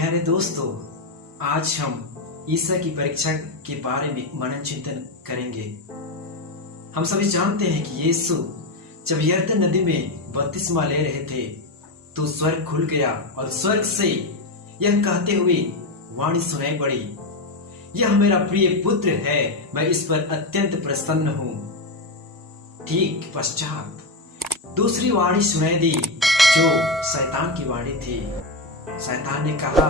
प्यारे दोस्तों, आज हम ईसा की परीक्षा के बारे में मनन चिंतन करेंगे। हम सभी जानते हैं कि यीशु जब यरदन नदी में बपतिस्मा ले रहे थे तो स्वर्ग खुल गया और स्वर्ग से यह कहते हुए वाणी सुनाई पड़ी, यह मेरा प्रिय पुत्र है, मैं इस पर अत्यंत प्रसन्न हूँ। ठीक पश्चात दूसरी वाणी सुनाई दी जो शैतान की वाणी थी। शैतान ने कहा,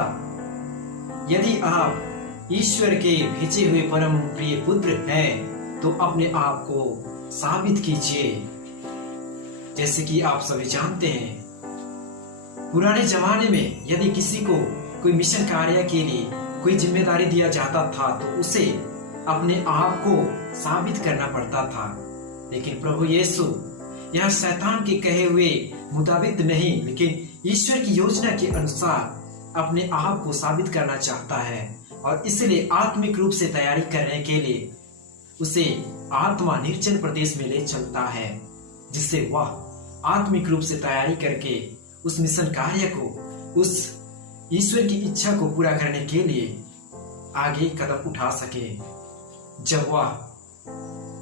यदि आप ईश्वर के भेजे हुए परम प्रिय पुत्र हैं तो अपने आप को साबित कीजिए। जैसे कि आप सभी जानते हैं, पुराने जमाने में यदि किसी को कोई मिशन कार्य के लिए कोई जिम्मेदारी दिया जाता था तो उसे अपने आप को साबित करना पड़ता था। लेकिन प्रभु यीशु यहाँ शैतान के कहे हुए मुताबिक नहीं, लेकिन ईश्वर की योजना के अनुसार अपने आप को साबित करना चाहता है और इसलिए आत्मिक रूप से तैयारी करने के लिए उसे आत्मा निर्जन प्रदेश में ले चलता है, जिससे वह आत्मिक रूप से तैयारी करके उस मिशन कार्य को, उस ईश्वर की इच्छा को पूरा करने के लिए आगे कदम उठा सके। जब वह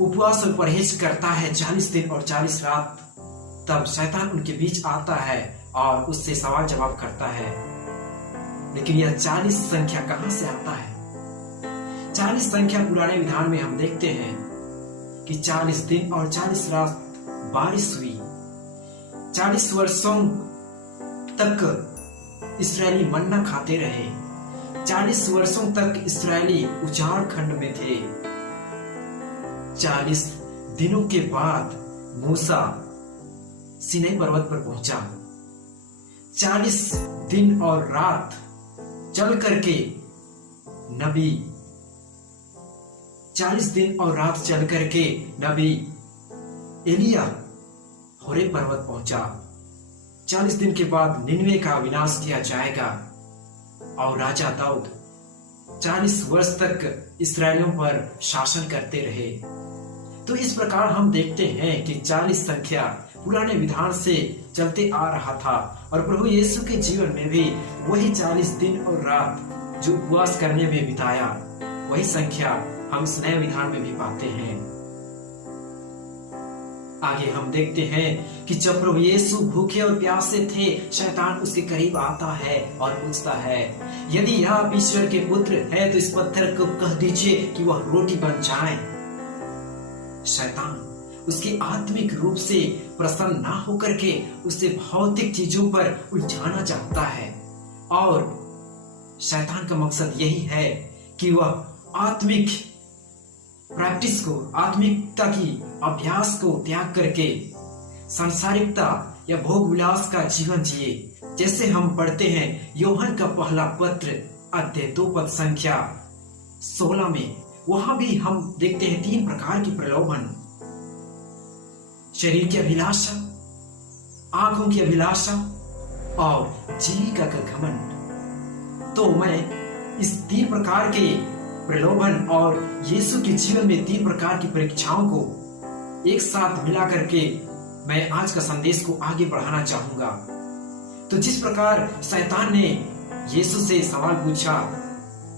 उपवास और परहेज करता है 40 दिन और 40 रात, तब शैतान उनके बीच आता है और उससे सवाल जवाब करता है। लेकिन यह 40 संख्या कहां से आता है? 40 संख्या पुराने विधान में हम देखते हैं कि 40 दिन और 40 रात बारिश हुई। 40 वर्षों तक इस्राएली मन्ना खाते रहे। 40 वर्षों तक इस्राएली उजाड़ खंड में थे। 40 दिनों के बाद मूसा सीनै पर्वत पर पहुंचा। 40 दिन और रात चल करके नबी 40 दिन और रात चल करके नबी एलिया होरेब पर्वत पहुंचा। 40 दिन के बाद निनवे का विनाश किया जाएगा और राजा दाऊद 40 वर्ष तक इस्राएलियों पर शासन करते रहे। तो इस प्रकार हम देखते हैं कि 40 संख्या पुराने विधान से चलते आ रहा था और प्रभु यीशु के जीवन में भी वही 40 दिन और रात जो उपवास करने में बिताया, वही संख्या हम इस नए विधान में भी पाते हैं। आगे हम देखते हैं कि जब प्रभु यीशु भूखे और प्यासे थे, शैतान उसके करीब आता है और पूछता है, यदि आप ईश्वर के पुत्र हैं तो इस पत्थर को कह दीजिए कि वह रोटी बन जाए। शैतान उसकी आत्मिक रूप से प्रसन्न ना होकर के उसे भौतिक चीजों पर उलझाना चाहता है और शैतान का मकसद यही है कि वह आत्मिक प्रैक्टिस को, आत्मिकता की अभ्यास को त्याग करके सांसारिकता या भोग विलास का जीवन जिए। जैसे हम पढ़ते हैं यूहन्ना का पहला पत्र अध्याय 2 पद संख्या 16 में, वहां भी हम देखते हैं 3 प्रकार की प्रलोभन। शरीर की अभिलाषा, आंखों की अभिलाषा और जीविका का घमंड। तो मैं इस 3 प्रकार के प्रलोभन और यीशु के जीवन में 3 प्रकार की परीक्षाओं को एक साथ मिला करके मैं आज का संदेश को आगे बढ़ाना चाहूंगा। तो जिस प्रकार शैतान ने यीशु से सवाल पूछा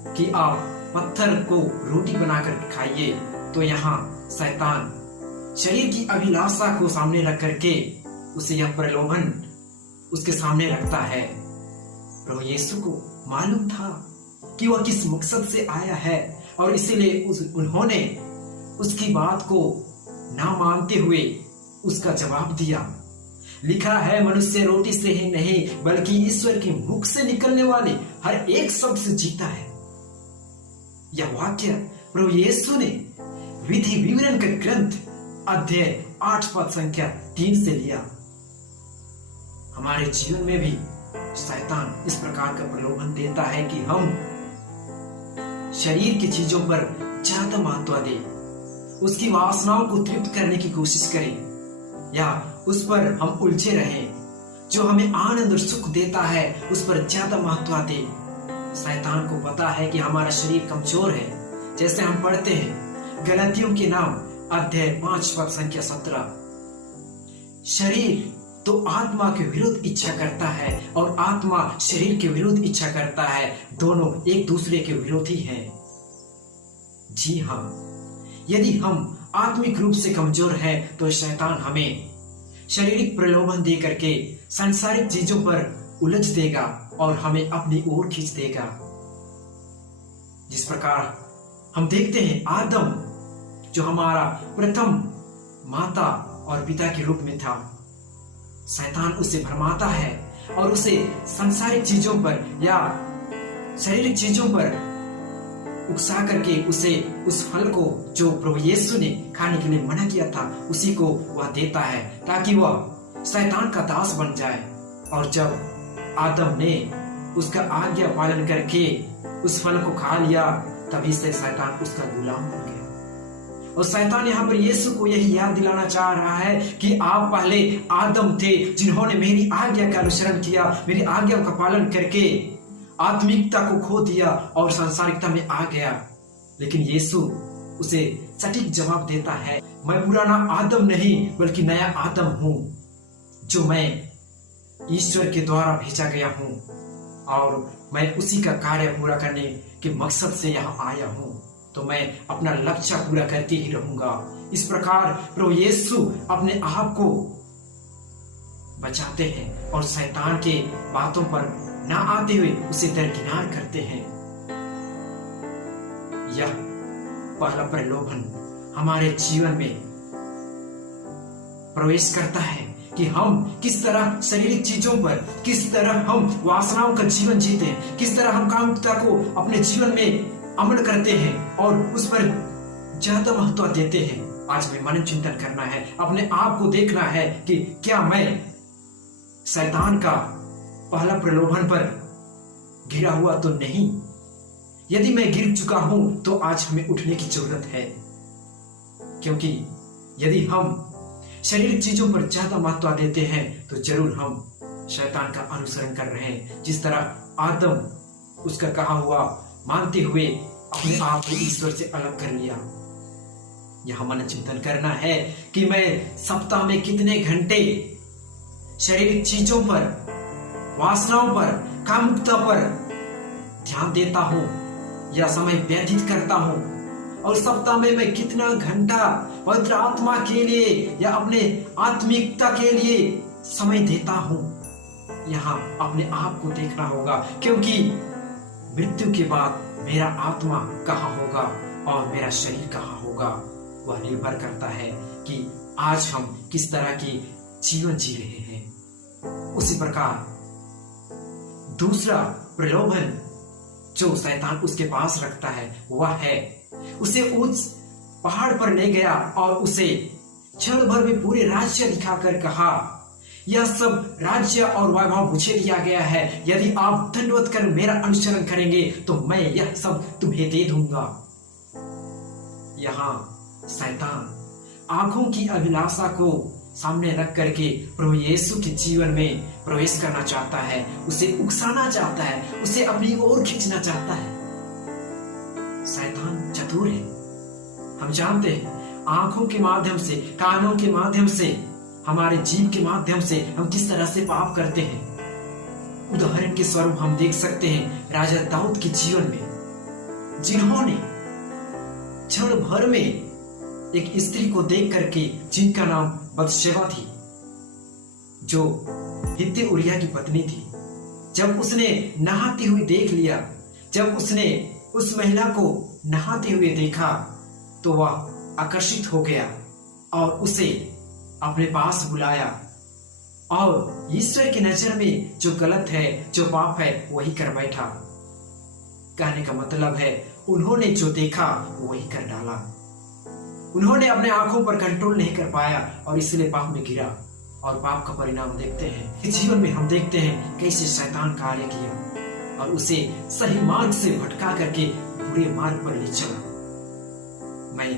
कि आप पत्थर को रोटी बनाकर खाइए, तो यहाँ शैतान शरीर की अभिलाषा को सामने रख करके उसे यह प्रलोभन उसके सामने रखता है। प्रभु यीशु को मालूम था कि वह किस मकसद से आया है और इसीलिए उन्होंने उसकी बात को ना मानते हुए उसका जवाब दिया। लिखा है, मनुष्य रोटी से ही नहीं बल्कि ईश्वर के मुख से निकलने वाले हर एक शब्द से जीता है। यह वाक्य प्रभु यीशु ने विधि विवरण का ग्रंथ अध्याय 8 पद संख्या 3 से लिया। हमारे जीवन में भी शैतान इस प्रकार का प्रलोभन देता है कि हम शरीर की चीजों पर ज्यादा महत्व दें, उसकी वासनाओं को तृप्त करने की कोशिश करें या उस पर हम उलझे रहें। जो हमें आनंद और सुख देता है उस पर ज्यादा महत्व दें। शैतान को पता है कि हमारा शरीर कमजोर है। जैसे हम पढ़ते हैं गलातियों के नाम अध्याय 5 पद संख्या 17, शरीर तो आत्मा के विरुद्ध इच्छा करता है और आत्मा शरीर के विरुद्ध इच्छा करता है। दोनों एक दूसरे के विरोधी हैं। जी हाँ, यदि हम आत्मिक रूप से कमजोर हैं तो शैतान हमें शारीरिक प्रलोभन दे करके सांसारिक चीजों पर उलझ देगा और हमें अपनी ओर खींच देगा। जिस प्रकार हम देखते हैं आदम जो हमारा प्रथम माता और पिता के रूप में था, शैतान उसे भरमाता है और उसे सांसारिक चीजों पर या शारीरिक चीजों पर उकसा करके उसे उस फल को जो प्रभु यीशु ने खाने के लिए मना किया था उसी को वह देता है ताकि वह शैतान का दास बन जाए। और जब आदम ने उसका आज्ञा पालन करके उस फल को खा लिया तभी से शैतान उसका गुलाम बन गया। और शैतान यहाँ पर यीशु को यही याद दिलाना चाह रहा है कि आप पहले आदम थे जिन्होंने मेरी आज्ञा का अनुसरण किया, मेरी आज्ञा का पालन करके आत्मिकता को खो दिया और सांसारिकता में आ गया। लेकिन यीशु उसे सटीक जवाब देता है, मैं पुराना आदम नहीं बल्कि नया आदम हूं, जो मैं ईश्वर के द्वारा भेजा गया हूं और मैं उसी का कार्य पूरा करने के मकसद से यहाँ आया हूं। तो मैं अपना लक्ष्य पूरा करके ही रहूंगा। इस प्रकार प्रभु यीशु अपने आप को बचाते हैं और शैतान के बातों पर ना आते हुए उसे दरकिनार करते हैं। यह पहला प्रलोभन हमारे जीवन में प्रवेश करता है कि हम किस तरह शारीरिक चीजों पर, किस तरह हम वासनाओं का जीवन जीते हैं, किस तरह हम कामुकता को अपने जीवन में अमल करते हैं और उस पर ज्यादा महत्व देते हैं। आज में मनन चिंतन करना है, अपने आप को देखना है कि क्या मैं शैतान का पहला प्रलोभन पर गिरा हुआ तो नहीं। यदि मैं गिर चुका हूं तो आज हमें उठने की जरूरत है, क्योंकि यदि हम शारीरिक चीजों पर ज्यादा महत्व देते हैं तो जरूर हम शैतान का अनुसरण कर रहे हैं। जिस तरह आदम उसका कहा हुआ मानते हुए अपने आप को ईश्वर से अलग कर लिया। यह मन चिंतन करना है कि मैं सप्ताह में कितने घंटे शारीरिक चीजों पर, वासनाओं पर, कामुकता पर ध्यान देता हूं या समय व्यतीत करता हूं, और सप्ताह में मैं कितना घंटा पवित्र आत्मा के लिए या अपने आत्मिकता के लिए समय देता हूं। यहाँ अपने आप को देखना होगा, क्योंकि मृत्यु के बाद मेरा आत्मा कहाँ होगा और मेरा शरीर कहाँ होगा, वह निर्भर करता है कि आज हम किस तरह की जीवन जी रहे हैं। उसी प्रकार दूसरा प्रलोभन जो शैतान उसके पास रखता है वह है, उसे उस पहाड़ पर ले गया और उसे क्षण भर में पूरे राज्य दिखाकर कहा, यह सब राज्य और वैभव मुझे दिया गया है, यदि आप दंडवत कर मेरा अनुसरण करेंगे तो मैं यह सब तुम्हें दे दूंगा। यहाँ शैतान आंखों की अभिलाषा को सामने रख करके प्रभु यीशु के जीवन में प्रवेश करना चाहता है, उसे उकसाना चाहता है, उसे अपनी ओर खींचना चाहता है। शैतान चतुर है, हम जानते हैं। आंखों के माध्यम से, कानों के माध्यम से, हमारे जीव के माध्यम से हम किस तरह से पाप करते हैं। उदाहरण के स्वरूप हम देख सकते हैं राजा दाऊद के जीवन में, जिन्होंने क्षण भर में एक स्त्री को देख करके, जिनका नाम बत्शेबा थी, जो हित्ती उरिया की पत्नी थी, जब उसने नहाती हुई देख लिया, जब उसने उस महिला को नहाते हुए देखा तो वह आकर्षित हो गया और उसे अपने पास बुलाया, और ईश्वर की नजर में जो गलत है, जो पाप है, वही कर बैठा। कहने का मतलब है उन्होंने जो देखा वही कर डाला। उन्होंने अपने आंखों पर कंट्रोल नहीं कर पाया और इसलिए पाप में गिरा, और पाप का परिणाम देखते हैं। इस जीवन में हम देखते हैं कैसे शैतान कार्य किया और उसे सही मार्ग से भटका करके बुरे मार्ग पर ले चला। मैं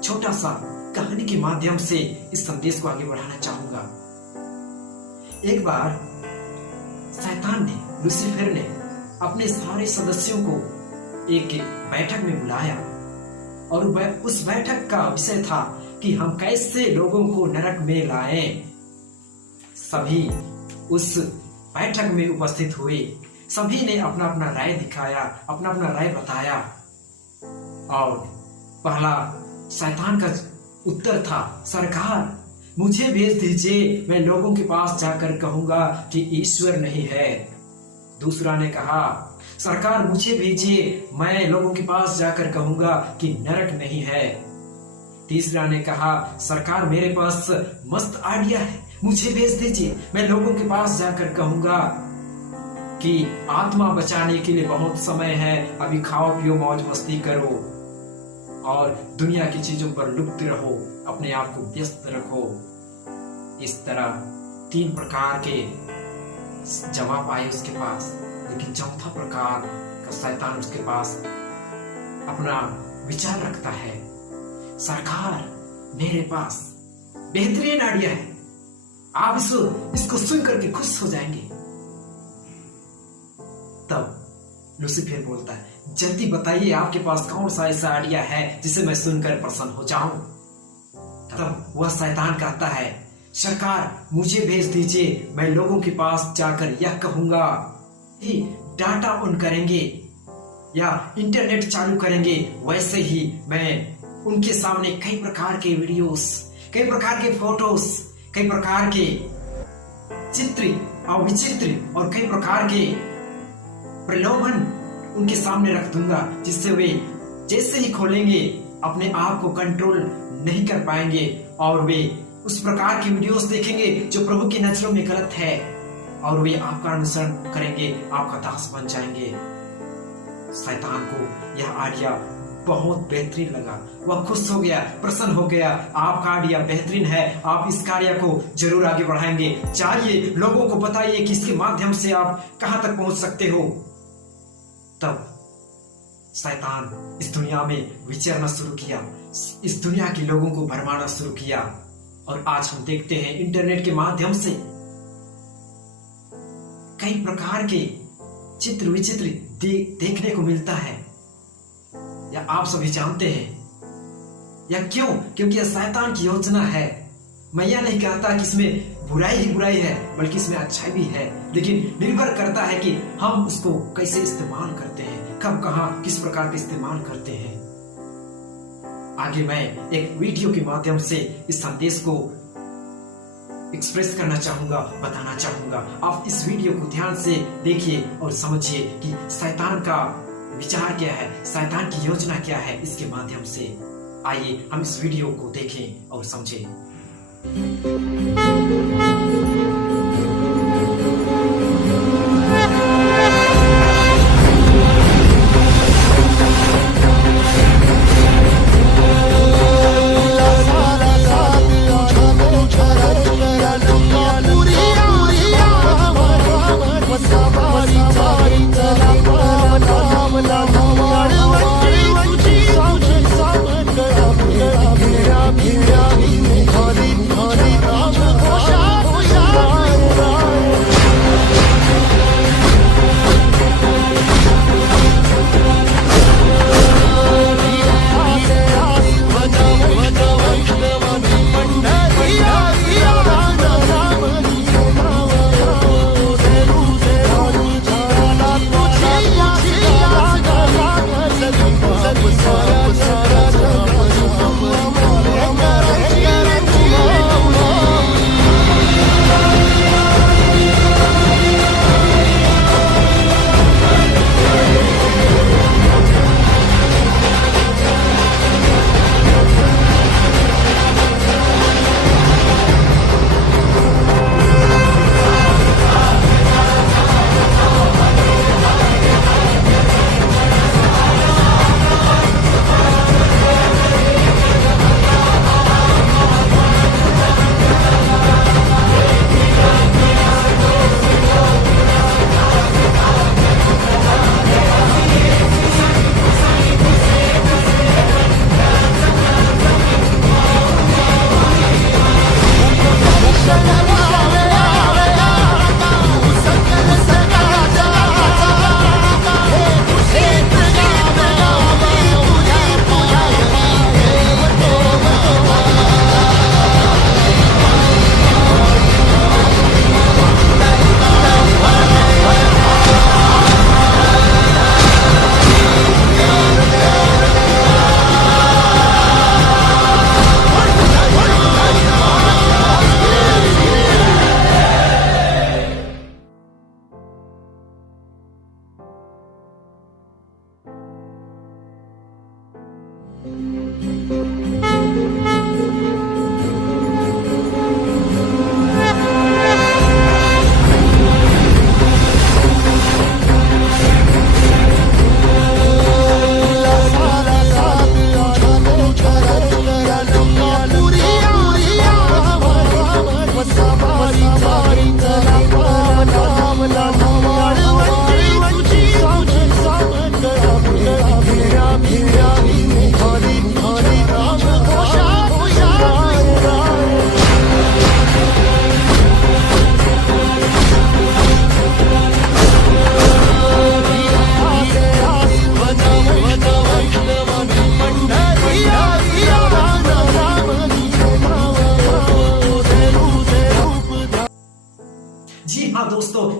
छोटा सा कहानी के माध्यम से इस संदेश को आगे बढ़ाना चाहूंगा। एक बार शैतान ने, लूसीफर ने अपने सारे सदस्यों को एक बैठक में बुलाया, और उस बैठक का विषय था कि हम कैसे लोगों को नरक में लाएं। सभी उस बैठक में उपस्थित हुए। सभी ने अपना अपना राय दिखाया, अपना अपना राय बताया। और पहला शैतान का उत्तर था, सरकार मुझे भेज दीजिए, मैं लोगों के पास जाकर कहूंगा कि ईश्वर नहीं है। दूसरा ने कहा, सरकार मुझे भेजिए, मैं लोगों के पास जाकर कहूंगा कि नरक नहीं है। तीसरा ने कहा, सरकार मेरे पास मस्त आइडिया है, मुझे भेज दीजिए, मैं लोगों के पास जाकर कहूंगा कि आत्मा बचाने के लिए बहुत समय है, अभी खाओ पियो मौज मस्ती करो और दुनिया की चीजों पर लुप्त रहो, अपने आप को व्यस्त रखो। इस तरह 3 प्रकार के जवाब आए उसके पास, लेकिन चौथा प्रकार का शैतान उसके पास अपना विचार रखता है, सरकार मेरे पास बेहतरीन आइडिया है, आप इसको सुन करके खुश हो जाएंगे। तब लूसीफर बोलता है, जल्दी बताइए आपके पास कौन सा ऐसा आइडिया है जिसे मैं सुनकर प्रसन्न हो जाऊं। तब वह शैतान कहता है, सरकार मुझे भेज दीजिए, मैं लोगों के पास जाकर यह कहूंगा कि डाटा ऑन करेंगे या इंटरनेट चालू करेंगे, वैसे ही मैं उनके सामने कई प्रकार के वीडियोस, कई प्रकार के फोटोज, कई प्रकार के चित्र और विचित्र और कई प्रकार के प्रलोभन उनके सामने रख दूंगा, जिससे वे जैसे ही खोलेंगे अपने आप को कंट्रोल नहीं कर पाएंगे और वे उस प्रकार की वीडियोस देखेंगे जो प्रभु की नजरों में गलत है, और वे आपका अनुसरण करेंगे, आपका दास बन जाएंगे। शैतान को यह आइडिया बहुत बेहतरीन लगा, वह खुश हो गया, प्रसन्न हो गया, आपका आइडिया बेहतरीन है, आप इस कार्य को जरूर आगे बढ़ाएंगे, चाहिए लोगों को बताइए कि इसके माध्यम से आप कहां तक पहुंच सकते हो। तब शैतान इस दुनिया में विचरना शुरू किया, इस दुनिया के लोगों को भरमाना शुरू किया, और आज हम देखते हैं इंटरनेट के माध्यम से कई प्रकार के चित्र विचित्र देखने को मिलता है, या आप सभी जानते हैं। या क्यों? क्योंकि यह शैतान की योजना है। मैं यह नहीं कहता कि इसमें बुराई ही बुराई है, बल्कि इसमें अच्छाई भी है, लेकिन निर्भर करता है कि हम उसको कैसे इस्तेमाल करते हैं, कब कहां किस प्रकार का इस्तेमाल करते हैं। आगे मैं एक वीडियो के माध्यम से इस संदेश को एक्सप्रेस करना चाहूंगा, बताना चाहूंगा। आप इस वीडियो को ध्यान से देखिए और समझिए कि शैतान का विचार क्या है, शैतान की योजना क्या है। इसके माध्यम से आइए हम इस वीडियो को देखें और समझें। Oh,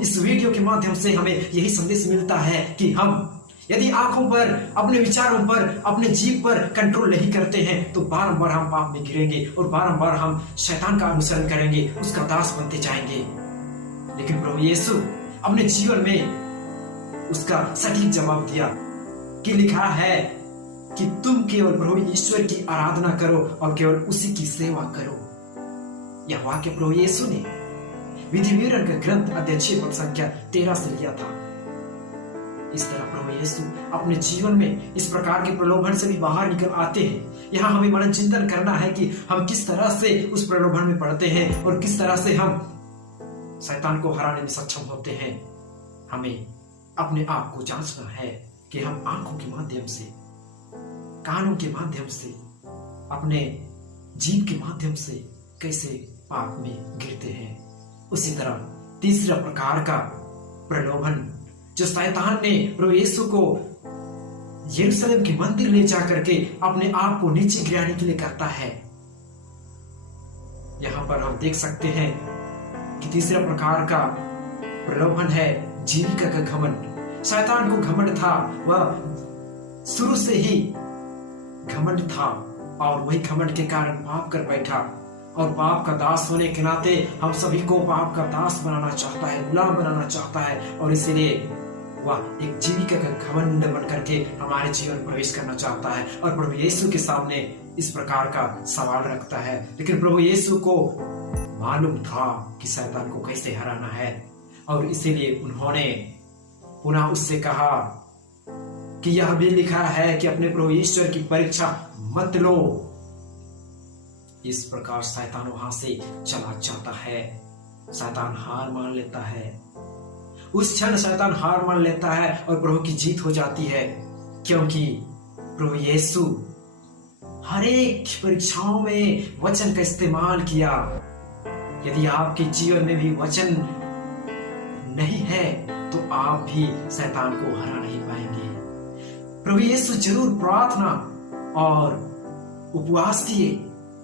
इस वीडियो के माध्यम से हमें यही संदेश मिलता है कि हम यदि आंखों पर, अपने विचारों पर, अपने जीव पर कंट्रोल नहीं करते हैं तो बारंबार हम पाप में गिरेंगे और बारंबार हम शैतान का अनुसरण करेंगे, उसका दास बनते जाएंगे। लेकिन प्रभु यीशु अपने जीवन में उसका सटीक जवाब दिया कि लिखा है कि तुम केवल प्रभु ईश्वर की आराधना करो और केवल उसी की सेवा करो। यह वाक्य प्रभु यीशु ने विधि विवरण का ग्रंथ अध्याय 6 पद संख्या 13 से लिया था। इस तरह प्रभु यीशु अपने जीवन में इस प्रकार के प्रलोभन से भी बाहर निकल आते हैं। यहाँ हमें मनन चिंतन करना है कि हम किस तरह से उस प्रलोभन में पड़ते हैं और किस तरह से हम शैतान को हराने में सक्षम होते हैं। हमें अपने आप को जांचना है कि हम आंखों के माध्यम से, कानों के माध्यम से, अपने जीव के माध्यम से कैसे पाप में गिरते हैं। उसी तरह तीसरा प्रकार का प्रलोभन जो शैतान ने प्रभु यीशु को यरूशलेम के मंदिर ले जाकर के अपने आप को नीचे गिराने के लिए करता है। यहाँ पर हम देख सकते हैं कि तीसरा प्रकार का प्रलोभन है जीविका का घमंड। शैतान को घमंड था, वह शुरू से ही घमंड था और वही घमंड के कारण पाप कर बैठा और पाप का दास होने के नाते हम सभी को पाप का दास बनाना चाहता है, गुलाम बनाना चाहता है और इसीलिए वह एक जीविका का घमंड बन करके हमारे जीवन में प्रवेश करना चाहता है और प्रभु यीशु के सामने इस प्रकार का सवाल रखता है। लेकिन प्रभु यीशु को मालूम था कि शैतान को कैसे हराना है और इसीलिए उन्होंने पुनः उससे कहा कि यह भी लिखा है कि अपने प्रभु ईश्वर की परीक्षा मत लो। इस प्रकार शैतान वहां से चला जाता है। शैतान हार मान लेता है। उस क्षण शैतान हार मान लेता है और प्रभु की जीत हो जाती है, क्योंकि प्रभु यीशु हर एक परीक्षाओं में वचन का इस्तेमाल किया। यदि आपके जीवन में भी वचन नहीं है तो आप भी शैतान को हरा नहीं पाएंगे। प्रभु यीशु जरूर प्रार्थना और उपवास किए,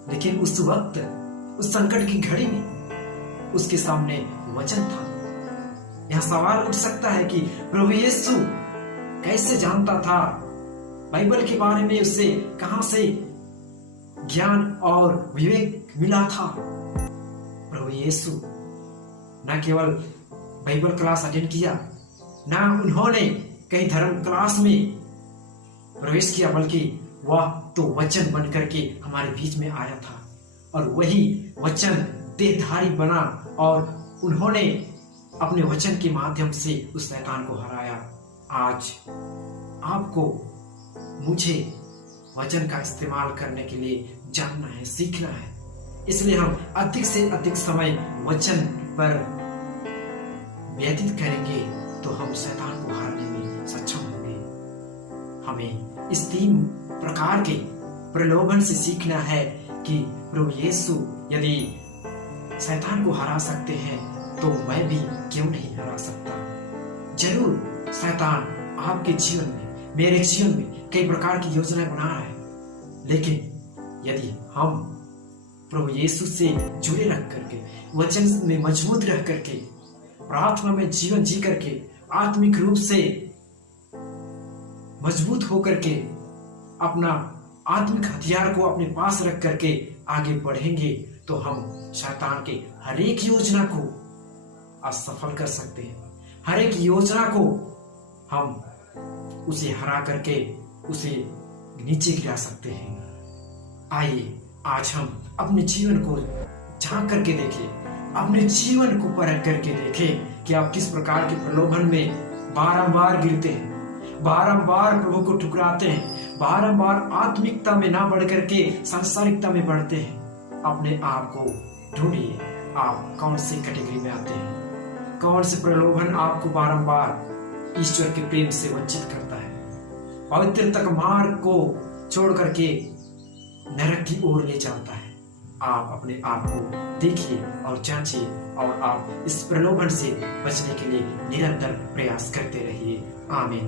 लेकिन उस वक्त, उस संकट की घड़ी में उसके सामने वचन था। यह सवाल उठ सकता है कि प्रभु यीशु कैसे जानता था बाइबल के बारे में, उसे कहां से ज्ञान और विवेक मिला था। प्रभु यीशु न केवल बाइबल क्लास अटेंड किया, ना उन्होंने कहीं धर्म क्लास में प्रवेश किया, बल्कि वह तो वचन बन करके हमारे बीच में आया था और वही वचन देहधारी बना और उन्होंने अपने वचन के माध्यम से उस शैतान को हराया। आज आपको, मुझे वचन का इस्तेमाल करने के लिए जानना है, सीखना है। इसलिए हम अधिक से अधिक समय वचन पर व्यतीत करेंगे तो हम शैतान को हराने में सक्षम होंगे। हमें इस 3 प्रकार के प्रलोभन से सीखना है कि प्रभु यीशु यदि शैतान को हरा सकते हैं तो मैं भी क्यों नहीं हरा सकता। जरूर शैतान आपके जीवन में, मेरे जीवन में कई प्रकार की योजनाएं बना रहा है, लेकिन यदि हम प्रभु यीशु से जुड़े रह करके, वचन में मजबूत रह करके, प्रार्थना में जीवन जी करके, आत्मिक रूप से मजबूत होकर के अपना आत्मिक हथियार को अपने पास रख करके आगे बढ़ेंगे तो हम शैतान के हर एक योजना को असफल कर सकते हैं। हर एक योजना को हम उसे हरा करके उसे नीचे गिरा सकते हैं। आइए आज हम अपने जीवन को झांक करके देखें, अपने जीवन को परख करके देखें कि आप किस प्रकार के प्रलोभन में बारंबार गिरते हैं, बारंबार प्रभु को ठुकराते हैं, बारंबार आत्मिकता में ना बढ़ करके सांसारिकता में बढ़ते हैं। अपने आप को ढूंढिए, आप कौन सी कैटेगरी में आते हैं, कौन से प्रलोभन आपको बारंबार ईश्वर के प्रेम से वंचित करता है, पवित्र तक मार्ग को छोड़ करके नरक की ओर ले जाता है। आप अपने आप को देखिए और जांचिए और आप इस प्रलोभन से बचने के लिए निरंतर प्रयास करते रहिए। आमीन।